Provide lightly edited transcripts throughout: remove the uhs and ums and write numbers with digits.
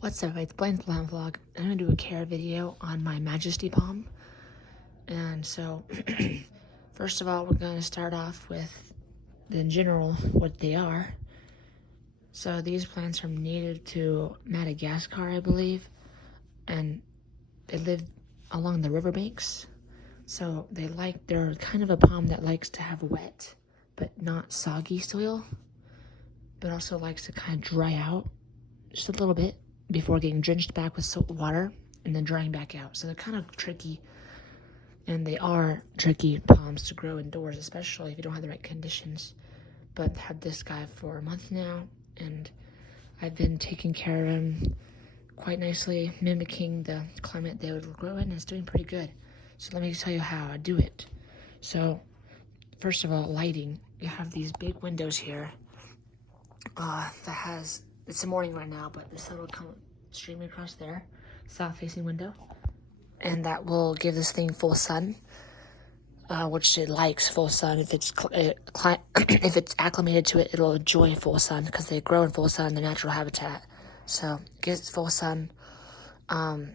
What's up, it's Blaine Palm Vlog. I'm going to do a care video on my Majesty Palm. And so, first of all, we're going to start off with, in general, what they are. So these plants are native to Madagascar, I believe. And they live along the riverbanks. So they're kind of a palm that likes to have wet, but not soggy soil. But also likes to kind of dry out just a little bit before getting drenched back with salt water and then drying back out. So they're kind of tricky, and they are tricky palms to grow indoors, especially if you don't have the right conditions. But I've had this guy for a month now, and I've been taking care of him quite nicely, mimicking the climate they would grow in, and it's doing pretty good. So let me tell you how I do it. So first of all, lighting. You have these big windows here it's the morning right now, but the sun will come streaming across there, south-facing window, and that will give this thing full sun, which it likes full sun. If it's if it's acclimated to it, it'll enjoy full sun because they grow in full sun, their natural habitat. So it gets full sun, and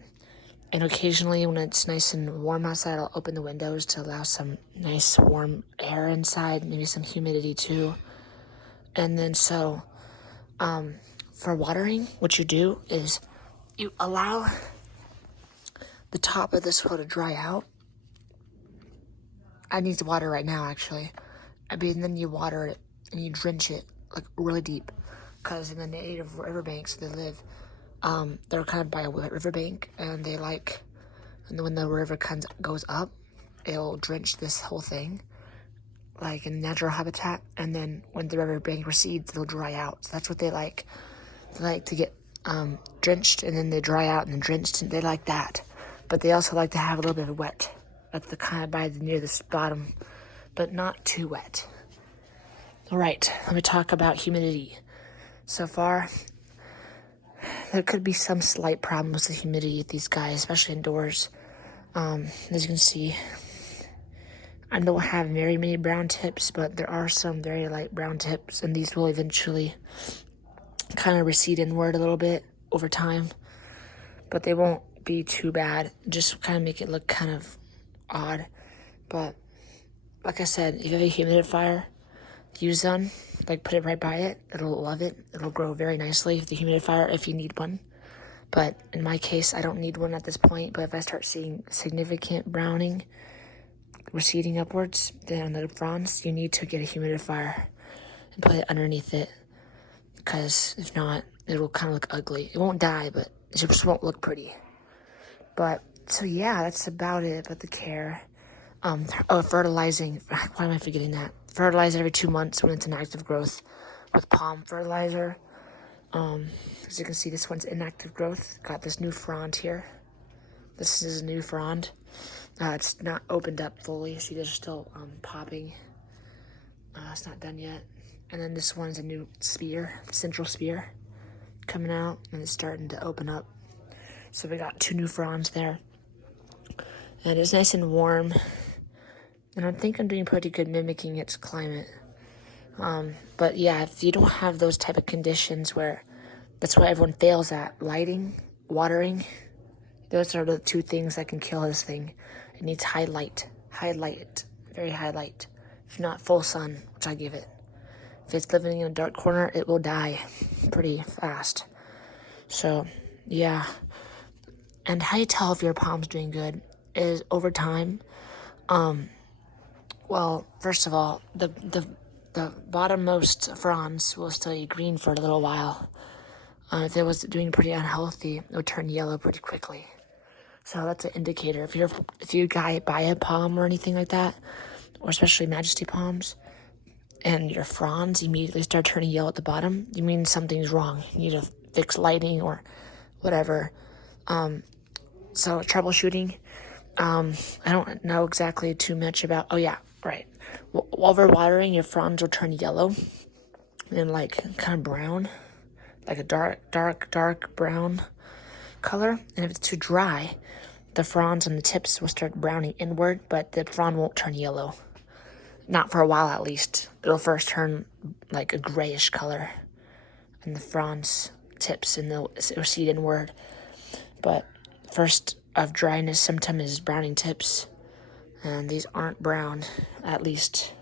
occasionally when it's nice and warm outside, I'll open the windows to allow some nice warm air inside, maybe some humidity too. And then for watering, what you do is you allow the top of the soil to dry out. I need to water right now, actually. Then you water it and you drench it like really deep, because in the native riverbanks they live, they're kind of by a riverbank, and they like, and when the river goes up, it'll drench this whole thing, like in natural habitat, and then when the riverbank recedes, it'll dry out. So that's what they like. They like to get drenched, and then they dry out and then drenched, and they like that. But they also like to have a little bit of wet at the kind of near the bottom, but not too wet. All right, let me talk about humidity. So far, there could be some slight problems with humidity with these guys, especially indoors. As you can see, I don't have very many brown tips, but there are some very light brown tips, and these will eventually kind of recede inward a little bit over time, but they won't be too bad. Just kind of make it look kind of odd. But like I said, if you have a humidifier, use one, like put it right by it. It'll love it. It'll grow very nicely with the humidifier if you need one. But in my case, I don't need one at this point. But if I start seeing significant browning, receding upwards, then on the fronds, you need to get a humidifier and put it underneath it. Because if not, it'll kind of look ugly. It won't die, but it just won't look pretty. But, so yeah, that's about it about the care. Fertilizing. Why am I forgetting that? Fertilize every 2 months when it's in active growth with palm fertilizer. As you can see, this one's inactive growth. Got this new frond here. This is a new frond. It's not opened up fully. See, they're still popping. It's not done yet. And then this one's a new spear, central spear, coming out, and it's starting to open up. So we got 2 new fronds there. And it's nice and warm. And I think I'm doing pretty good mimicking its climate. But yeah, if you don't have those type of conditions where, that's what everyone fails at, lighting, watering, those are the 2 things that can kill this thing. It needs high light, very high light. If not full sun, which I give it. If it's living in a dark corner, it will die pretty fast. So, yeah. And how you tell if your palm's doing good is over time. Well, first of all, the bottommost fronds will stay green for a little while. If it was doing pretty unhealthy, it would turn yellow pretty quickly. So that's an indicator. If you buy a palm or anything like that, or especially Majesty palms, and your fronds immediately start turning yellow at the bottom, you mean something's wrong. You need to fix lighting or whatever. So troubleshooting, I don't know exactly too much about, oh yeah, right. While watering, your fronds will turn yellow and like kind of brown, like a dark brown color. And if it's too dry, the fronds and the tips will start browning inward, but the frond won't turn yellow. Not for a while, at least. It'll first turn like a grayish color, and the fronds tips in the or seed inward. But first of dryness symptom is browning tips, and these aren't brown, at least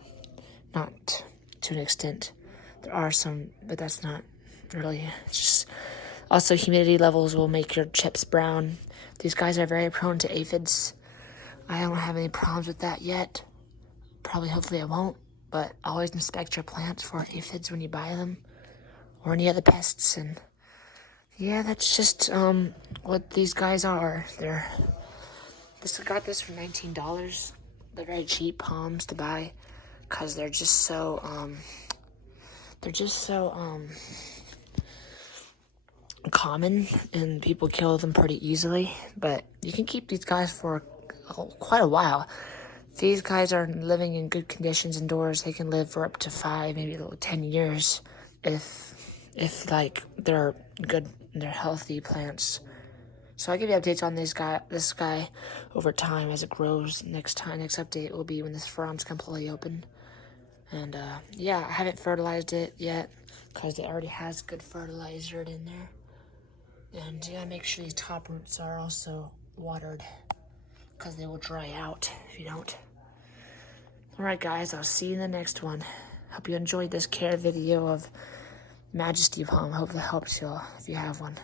not to an extent. There are some, but that's not really. It's just also humidity levels will make your chips brown. These guys are very prone to aphids. I don't have any problems with that yet. Probably, hopefully I won't, but always inspect your plants for aphids when you buy them or any other pests. And yeah, that's just what these guys are. I got this for $19. They're very cheap palms to buy because they're just so common and people kill them pretty easily. But you can keep these guys for quite a while. If these guys are living in good conditions indoors, they can live for up to 5, maybe 10 years if like they're good, they're healthy plants. So I'll give you updates on this guy over time as it grows. Next update will be when this fronds completely open. And yeah, I haven't fertilized it yet because it already has good fertilizer in there. And yeah, make sure these top roots are also watered because they will dry out if you don't. Alright guys, I'll see you in the next one. Hope you enjoyed this care video of Majesty Palm. Hope that helps you all if you have one.